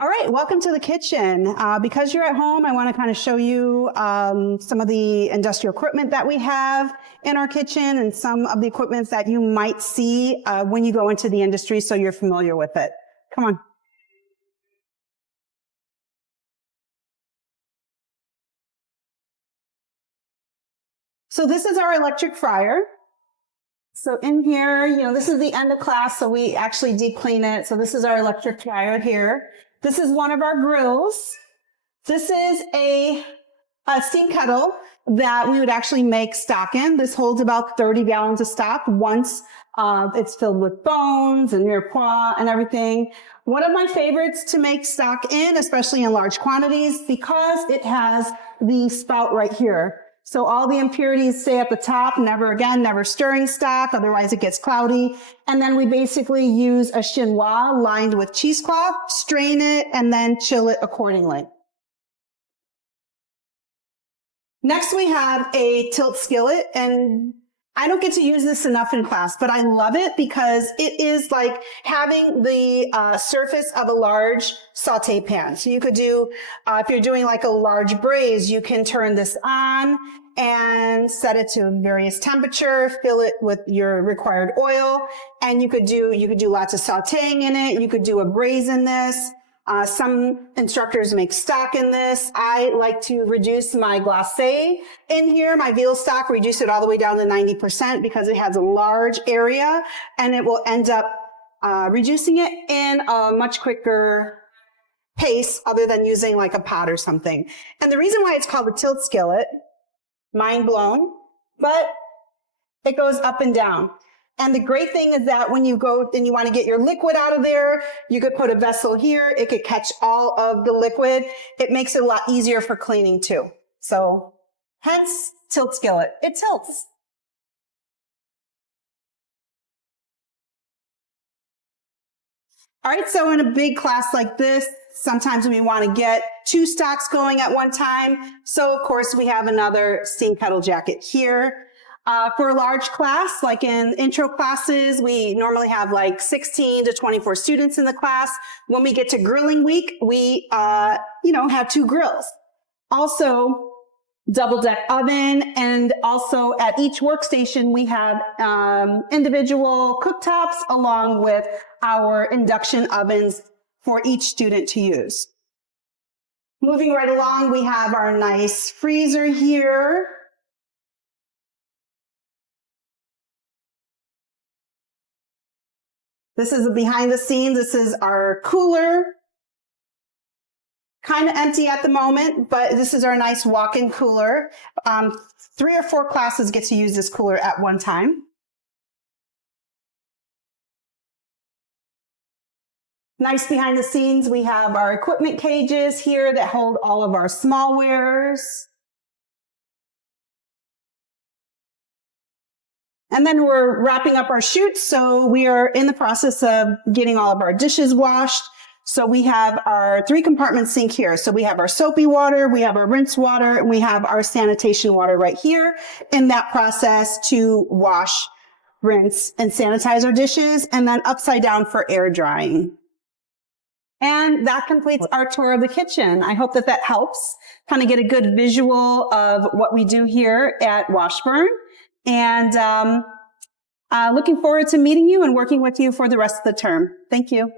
All right, welcome to the kitchen. Because you're at home, I want to kind of show you some of the industrial equipment that we have in our kitchen and some of the equipment that you might see when you go into the industry so you're familiar with it. Come on. So this is our electric fryer. So in here, this is the end of class, so we actually deep clean it. So this is our electric fryer here. This is one of our grills. This is a steam kettle that we would actually make stock in. This holds about 30 gallons of stock once it's filled with bones and mirepoix and everything. One of my favorites to make stock in, especially in large quantities, because it has the spout right here. So all the impurities stay at the top, never stirring stock, otherwise it gets cloudy. And then we basically use a chinois lined with cheesecloth, strain it, and then chill it accordingly. Next, we have a tilt skillet, and I don't get to use this enough in class, but I love it because it is like having the surface of a large saute pan. So you could do, if you're doing like a large braise, you can turn this on and set it to various temperature, fill it with your required oil, and you could do lots of sauteing in it. You could do a braise in this. Some instructors make stock in this. I like to reduce my glacé in here, my veal stock, reduce it all the way down to 90% because it has a large area and it will end up reducing it in a much quicker pace other than using like a pot or something. And the reason why it's called a tilt skillet, mind blown, but it goes up and down. And the great thing is that when you go and you want to get your liquid out of there, you could put a vessel here. It could catch all of the liquid. It makes it a lot easier for cleaning too. So hence tilt skillet. It tilts. All right, so in a big class like this, sometimes we want to get 2 stocks going at one time. So of course we have another steam kettle jacket here. For a large class, like in intro classes, we normally have like 16 to 24 students in the class. When we get to grilling week, we, have 2 grills. Also, double deck oven, and also at each workstation, we have individual cooktops along with our induction ovens for each student to use. Moving right along, we have our nice freezer here. This is behind the scenes. This is our cooler. Kind of empty at the moment, but this is our nice walk-in cooler. 3 or 4 classes get to use this cooler at one time. Nice behind the scenes, we have our equipment cages here that hold all of our smallwares. And then we're wrapping up our chutes, so we are in the process of getting all of our dishes washed. So we have our 3-compartment sink here. So we have our soapy water, we have our rinse water, and we have our sanitation water right here in that process to wash, rinse, and sanitize our dishes, and then upside down for air drying. And that completes our tour of the kitchen. I hope that helps kind of get a good visual of what we do here at Washburn. And looking forward to meeting you and working with you for the rest of the term. Thank you.